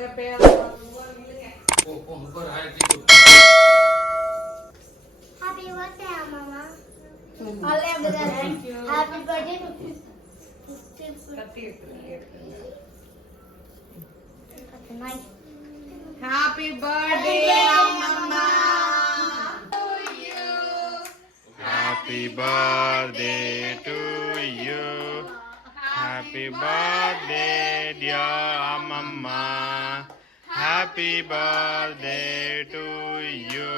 Happy birthday, Mama. Happy birthday to you. Happy birthday, dear Mama. Happy birthday to you.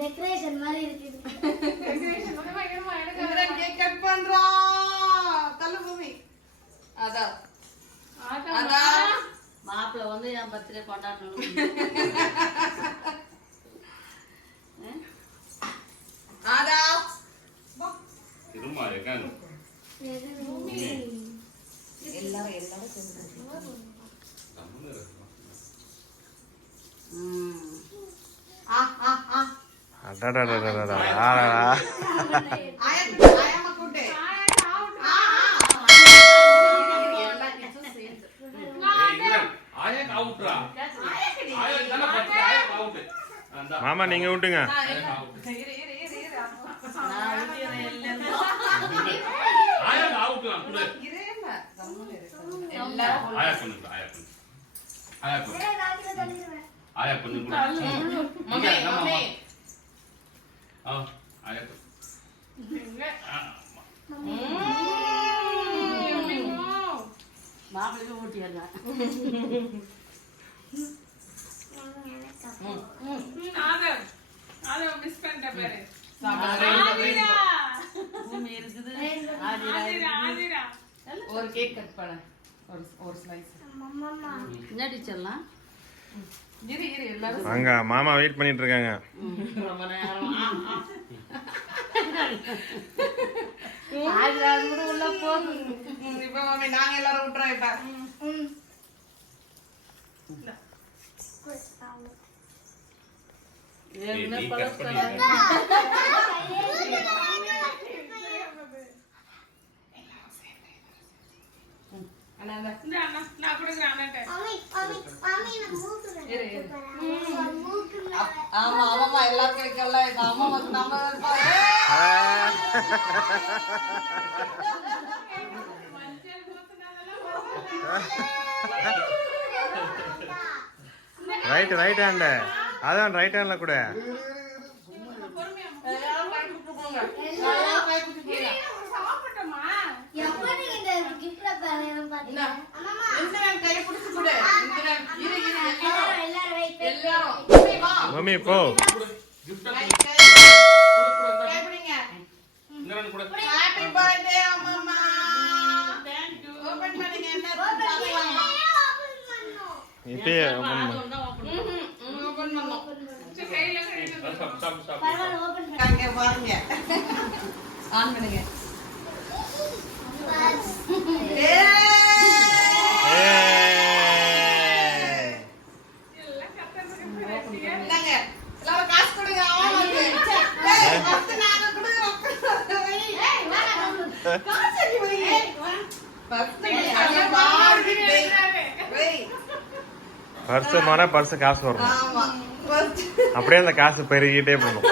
Decoration மாதிரி இருக்குது. Decoration வந்து பயங்கரமா இருக்கு. Cake cut பண்றோம். தள்ளு பூமி. அத மாப்பிள்ள வந்து என் பர்த்டே கொண்டாடணும். அதா இருமா இருக்காங்க. எல்லாரும் மாமா நீங்க விட்டுங்க. மாப்பிள்ளைக்கு ஊட்டிடுறேன். ஒரு கேக் கட் பண்ண ஒரு ஸ்லைஸ் என்ன டீச்சர்லாம் இரு எல்லாரும் வாங்க மாமா வெயிட் பண்ணிட்டு இருக்காங்க. ரொம்ப நேரம் கூட உள்ள போகுது. இப்ப மாமி நாங்க எல்லாரும் விட்டுறோம். ஆமா ஆமாமா எல்லாருக்கும் வைக்கல. இப்ப அம்மா வந்து நம்ம ரைட் ஹேண்ட் அதான் ரைட் ஹேண்ட்ல கூட மம்மி போ. ஹாப்பி பர்த்டே அம்மா. ஓபன் பண்ணுங்க. இப்பயே ஓபன் பண்ணோம். பாருங்க ஆன் பண்ணுங்க. எல்லாரும் காசு கொடுங்க. பர்சுமான பர்சு காசு வரும். அப்படியே அந்த காசு பெருகிட்டே போகணும்.